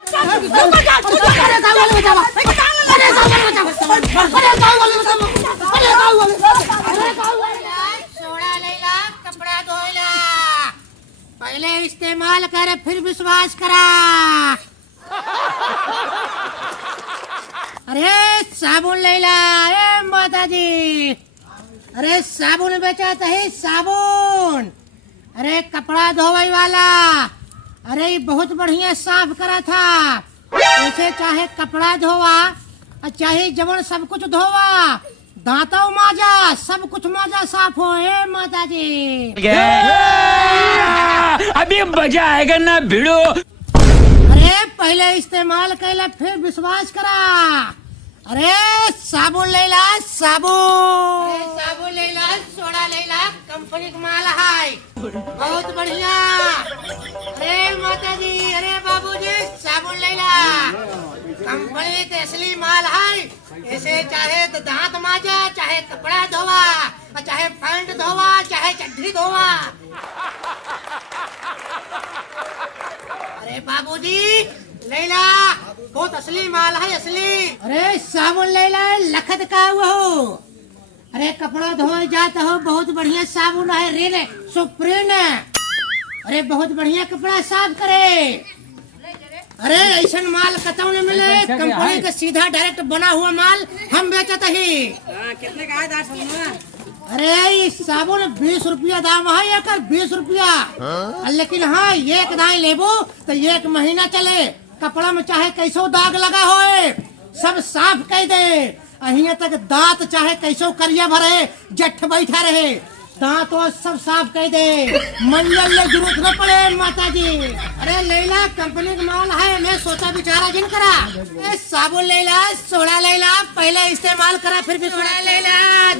Soda Laila कपड़ा धोयला पहले इस्तेमाल करे फिर विश्वास करा। अरे साबुन लैला ए माताजी, अरे साबुन बेचत है साबुन। अरे कपड़ा धोवे वाला, अरे बहुत बढ़िया साफ करा था। ऐसे चाहे कपड़ा धोवा चाहे जवन सब कुछ धोवा, दांतों माजा सब कुछ माजा साफ हो। ए माताजी अभी मजा आएगा ना भिड़ो। अरे पहले इस्तेमाल कैला फिर विश्वास करा। अरे साबुन लैला साबुन, साबुन लैला सोडा लैला कंपनी का माल है बहुत बढ़िया। अरे माताजी, अरे बाबूजी साबुन लैला कंपनी के असली माल है। ऐसे चाहे तो दांत माजा, चाहे कपड़ा धोवा, चाहे पैंट धोवा, चाहे चड्डी धोवा। अरे बाबूजी लैला बहुत असली माल है असली। अरे साबुन लैला लखत का वो। अरे कपड़ा धोए जाता हो बहुत बढ़िया साबुन है, रिन सुप्रीम। अरे बहुत बढ़िया कपड़ा साफ करे। अरे ऐसा माल कतौ न मिले, कंपनी का सीधा डायरेक्ट बना हुआ माल हम बेचते ही। कितने का है दार? अरे साबुन 20 रुपया दाम है, एक 20 रुपया। लेकिन हाँ एक दाई लेबो तो एक महीना चले। कपड़ा में चाहे कैसो दाग लगा होए सब साफ कर दे। अहिया तक दांत चाहे कैसो करिया भरे जठ बैठा रहे, दांत वो सब साफ कर दे। मंजल ले जरूरत न पड़े माताजी। अरे लैला कंपनी का माल है, मैं सोचा बिचारा जिन करा। साबुन लैला सोडा लैला पहले इस्तेमाल करा फिर भी सोडा लैला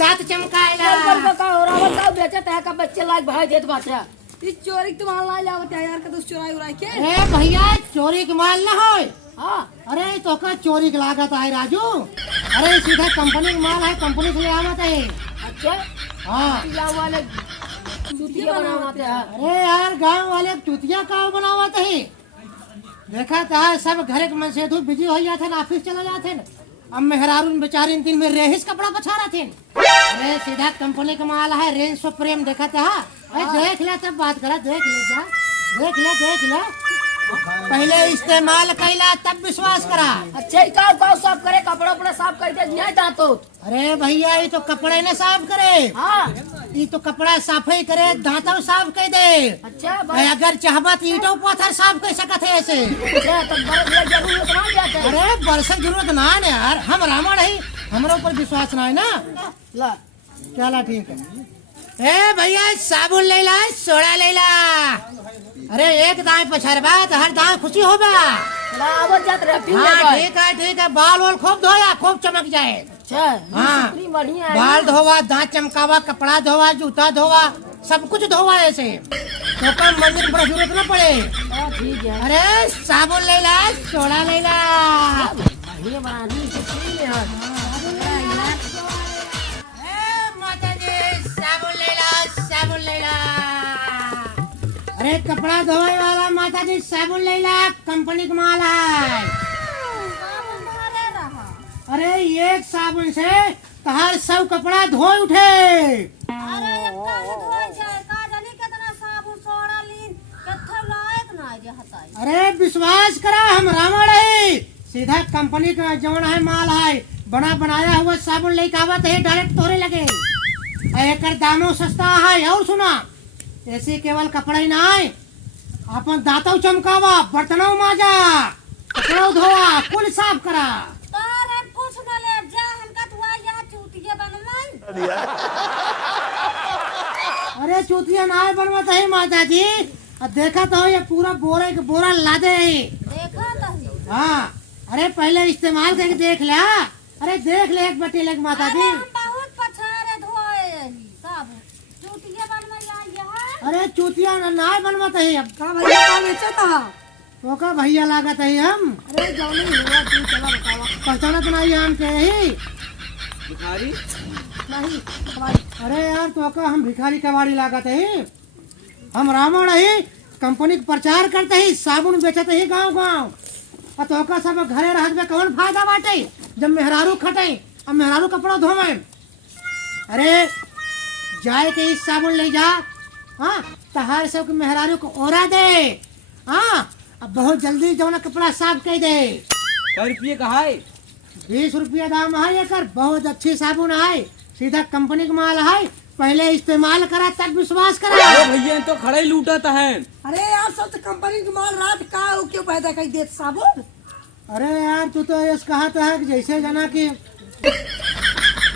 दांत चमकाएला। बेचत है का बच्चे लायक भाई देत बाचा। इस चोरी के माल ला जावत है यार का तो चोराई उराई के। ए भैया चोरी के माल न हो। हां अरे तो का चोरी की लागत है राजू। अरे सीधा कंपनी का माल है, कंपनी से ले आवत है। अच्छा हाँ वाले चूतिया बनावते हैं। अरे यार गांव वाले चूतिया का बनावत है। देखा था सब घर के मन से तो बिजी हो जाते न, ऑफिस चला जाते न। अब मेहरारून बेचारी दिन में रेहिस कपड़ा पछा रहे थे। अरे सीधा कंपनी का माल है, रेंज सुप्रीम। देखा था देख ले तब बात करा। देख ले जा, देख ले देख ले। पहले इस्तेमाल कैला तब विश्वास करा। अच्छा का साफ करे, कपड़ा उपड़ा साफ कर दे नहीं दांतो। अरे भैया ये तो कपड़े न साफ करे। हाँ ये तो कपड़ा साफे करे, दांतों साफ कर दे। अच्छा अगर चाहबा तो ईटों पत्थर साफ कर सकत है ऐसे। तो बरस जरूरत ना जाते। अरे बरसक जरूरत ना है यार, हम रावण है, हमारे ऊपर विश्वास ना है ना। ला चला ठीक है। ए भैया साबुन ले ला सोडा ले ला। अरे एक दाएं पछरबा तो हर दाएं खुशी होगा। आवत जात रहे पी हाँ ठीक है। बाल वाल खूब धोया, खूब चमक जाए। अच्छा हाँ बढ़िया है। बाल धोवा, दांत चमकावा, कपड़ा धोवा, जूता धोवा, सब कुछ धोवा ऐसे। तो कम मंदिर पर जरूरत न पड़े। ठीक है। अरे साबुन ले ला सोडा ले ला। बढ़िया बना दी साबुन ले ला। अरे कपड़ा धोए वाला माताजी साबुन ले ला, कंपनी का माल है। अरे एक साबुन से तहार सब कपड़ा धोए उठे। अरे विश्वास करा हम रावण है, सीधा कंपनी का जवन है माल है, बना बनाया हुआ साबुन लेके आवत है, डायरेक्ट तोरे लगे। एक दामों सस्ता है। और सुना ऐसे केवल कपड़ा ही ना है, अपन दांतों चमकावा, बर्तनों माजा, कपड़ों धोआ, कुल साफ करा। अरे चूतिया ना बनवत है माता जी। देखा तो ये पूरा बोरे के बोरा लादे है। देखा तो हाँ अरे पहले इस्तेमाल करके देख ले। अरे देख ले एक बटे लग माता जी। बहुत पछारे धोए सब चूतिया बनवा। अरे चूतिया ना बनवत है। अब का भैया का बेचता तो का भैया लागत है हम। अरे जौनी हुआ तू चला बतावा। पहचाना तो नहीं हम के ही भिखारी नहीं अरे यार तो का हम भिखारी कबाड़ी लागत है। हम रावण है, कंपनी का प्रचार करते ही, साबुन बेचते ही गांव गांव। और तोहका सब घरे रहत में कौन फायदा बाटे जब मेहरारू खटे अब मेहरारू कपड़ा धोवे। अरे जाए के इस साबुन ले जा, हाँ तहार सब के मेहरारू को ओरा दे, हाँ अब बहुत जल्दी जो ना कपड़ा साफ कर दे। कै रुपये का है? 20 रुपया दाम है एकर, बहुत अच्छी साबुन है, सीधा कंपनी का माल है, पहले इस्तेमाल करा तब विश्वास करा। अरे भैया तो खड़े ही लूटत है। अरे यार सब तो कंपनी के माल रात का हो क्यों पैदा कर देत साबुन। अरे यार तू तो ये कहा है कि जैसे जना कि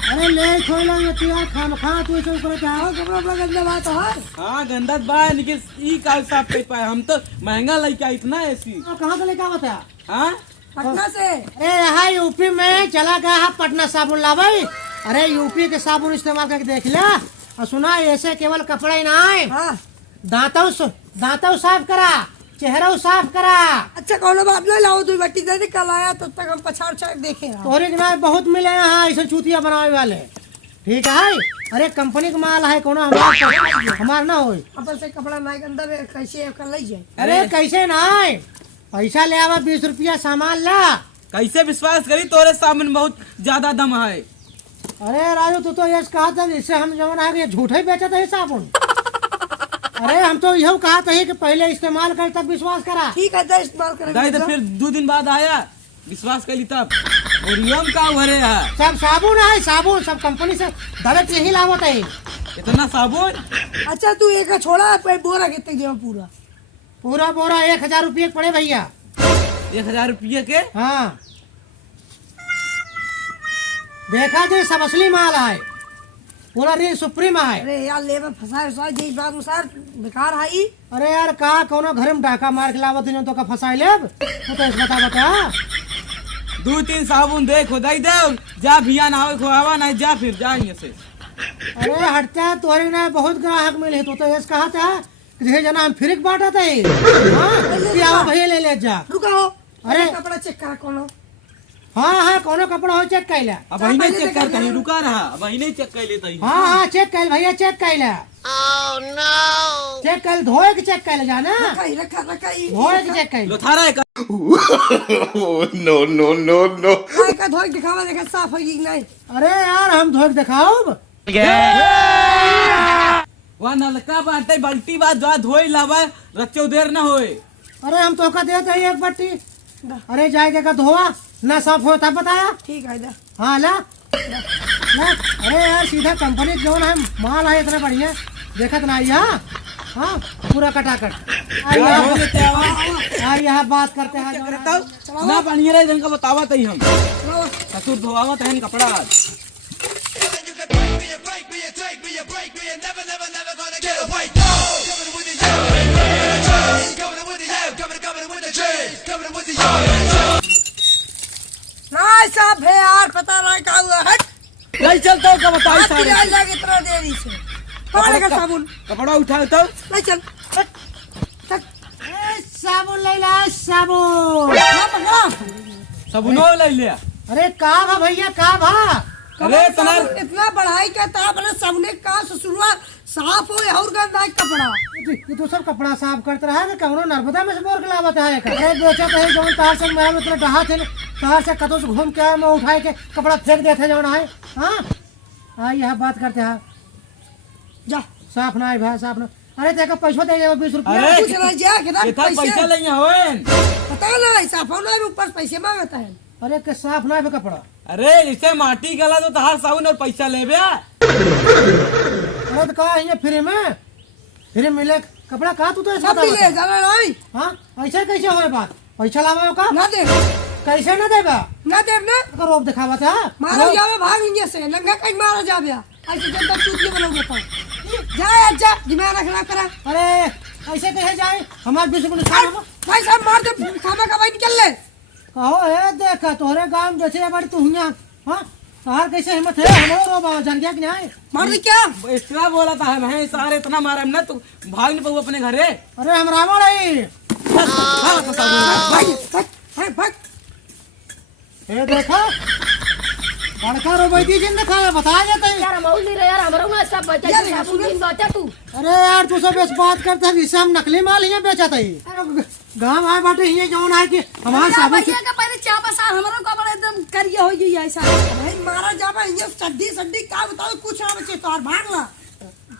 अरे ले छोड़ खाम खा तू ऐसे करता है। कपड़ा बड़ा गंदा बात है। हाँ गंदा बा लेकिन ई काल साफ कर पाए, हम तो महंगा लेके इतना ऐसी। कहाँ से लेके बताया? हाँ पटना से। अरे यहाँ यूपी में चला गया है पटना साबुन ला भाई। अरे यूपी के साबुन इस्तेमाल करके देख लिया और सुना ऐसे केवल कपड़ा ही ना आए, हाँ दांतों साफ करा, चेहरा साफ करा। अच्छा कौन बात नहीं लाओ तू बट्टी दे दे, कल आया तब तक हम पछाड़ छाड़ देखे। तोरे के ना बहुत मिले हैं ऐसे चूतिया बनावे वाले, ठीक है। अरे कंपनी का माल है कोनो हमार ना हो। अपन से कपड़ा ना गंदा कैसे कर ले जाए। अरे कैसे ना पैसा ले आवा 20 रुपया सामान ला। कैसे विश्वास करी, तोरे सामने बहुत ज्यादा दम है। अरे राजू तू तो ये कहा था इससे हम जवन है ये झूठे बेचा था ये साबुन। अरे हम तो यही कहा था कि पहले इस्तेमाल कर तब विश्वास करा। ठीक है दे इस्तेमाल करेंगे। तो फिर 2 दिन बाद आया विश्वास कर ली तब। और यम का भरे है सब साबुन है, साबुन सब कंपनी से डायरेक्ट यही लावत है। इतना साबुन। अच्छा तू एक छोड़ा बोरा कितने देव पूरा? पूरा बोरा 1000 रुपये पड़े भैया। 1000 रुपये के? हाँ देखा जी सब असली माल है, पूरा रेंज सुप्रीम है। अरे यार लेबर फंसाए जिस बात अनुसार बेकार है। अरे यार का कोनो घर में डाका मार के लावत तो का फंसाई लेब तो इस बता 2-3 साबुन दे खुदाई दे जा भिया ना हो खोआवा ना जा फिर जाएंगे से। अरे हटता तोरे ना बहुत ग्राहक मिले तो ऐसे कहा था कि जना हम फ्री बांटा था हाँ भैया ले जा। रुका हो अरे कपड़ा चेक करा कोनो। हाँ कोनो कपड़ा हो चेक कर ले। अब वही नहीं चेक करता ही रुका रहा, अब वही नहीं चेक कर लेता ही। हाँ चेक कर भैया, चेक कर ले। चेक कर धोए के चेक कर ले जाना, रखा धोए के चेक कर। लो थारा है No. का धोई दिखावा देखा साफ है कि नहीं। अरे यार हम धोए के दिखाओ। वहाँ नलका बाटे बाल्टी बात जो धोई लावा रच्चो देर न होए। अरे हम तो का देते हैं एक बट्टी। अरे जाएगा का धोआ ना साफ हो तब बताया। ठीक है दे। हाँ ला अरे यार सीधा कंपनी जो है माल है इतना बढ़िया देखत ना यहाँ। हाँ पूरा कटाकट यहाँ बात करते हैं ना पानी रहे जन का बतावा तई हम ससुर धोआवा तहन कपड़ा। नहीं साहब है यार पता नहीं क्या हुआ है। नहीं चलता का बताई सारे इतना देरी से कपड़े का साबुन कपड़ा उठा तो नहीं चल साबुन ले ला साबुन। सबुनो ले लिया। अरे का भा भैया का भा। अरे तनार इतना बढ़ाई का ताप ने सामने का ससुरवा साफ हो और गंदा है कपड़ा। ये तो सब कपड़ा साफ करते रहा है कौनो नर्मदा में से बोर के लावत है। अरे बेचा कहे जौन तार से मैं उतना डहा थे तार से कतो से घूम के आए मैं उठाए के कपड़ा फेंक देते जौन है। हाँ यह बात करते हैं जा साफ ना है भाई साफ ना। अरे तेका पैसा दे 20 रुपया। अरे कुछ नहीं जा कितना पैसा लेंगे होए। पता नहीं साफ होना ऊपर पैसे मांगता है। अरे के साफ ना है कपड़ा। अरे इसे माटी गला तो तहार साबुन और पैसा ले बे। अरे तो कहा ये फ्री मिले कपड़ा का तू तो ऐसा सब मिले जाना नहीं। हाँ ऐसे कैसे हो बात पैसा लावा का ना दे कैसे ना देबा ना दे ना तो रोप दिखावा था मारो जावे भाग से लंगा कहीं मारा जावे ऐसे जनता चूतिया बनोगे तो जाए अच्छा दिमाग रखना करा। अरे ऐसे कहे जाए हमारे बीच में नुकसान हो। भाई साहब मार दे खामा का भाई निकल ले। कहो है देखा तोहरे गांव में जैसे बड़ी तू हुआ। हाँ तोहार कैसे हिम्मत है हमारो रोबा जान गया कि नहीं मार दे क्या इतना बोला था मैं सारे इतना मारा ना तो भाग नहीं पाऊ अपने घरे। अरे हम रावण है भाई भाग ये देखा बड़का रोबैती जिन दिखाया बता जाता है। यार मौली रे यार हमरो में सब बचा यार, साबुन दिन बचा तू। अरे यार तू सब इस बात करता है जिससे हम नकली माल ही बेचा था। गाँव आए बाटे ये जौन आए कि हमारा साबुन भैया का पहले चापा सा हमारा का बड़ा एकदम करिया हो गई ऐसा भाई मारा जाबा ये सड्डी सड्डी का बताओ कुछ ना बचे तो और भाग ला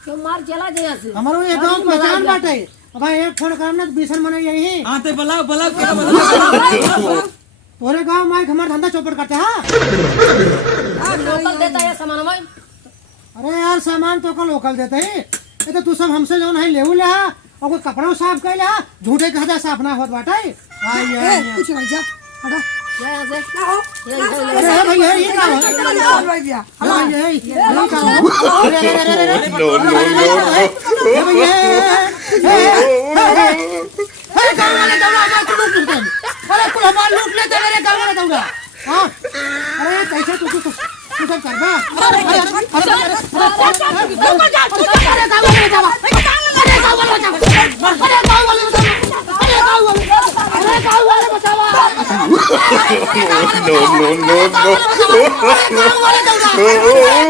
क्यों मार चला गया से हमारो ये गाँव पहचान बाटे अब भाई एक फोन करना तो बीसन मने यही हाँ तो बुलाओ बुलाओ क्या बुलाओ तोरे गाँव में हमारा धंधा चौपट करते हाँ लोकल देता है सामान में अरे यार सामान तो का लोकल देते ही ये तो तू सब हमसे जो है लेऊ ले और कोई कपड़ा साफ कर ले झूठे कहता साफ ना होत बाटे कुछ नहीं जा हटा यहाँ से अरे भैया ये क्या है भाई भैया ये क्या है अरे गाँव वाले दौड़ा अरे कुल हमारा लूट लेते मेरे गाँव वाले दौड़ा हाँ अरे कैसे तू सब कर बा no.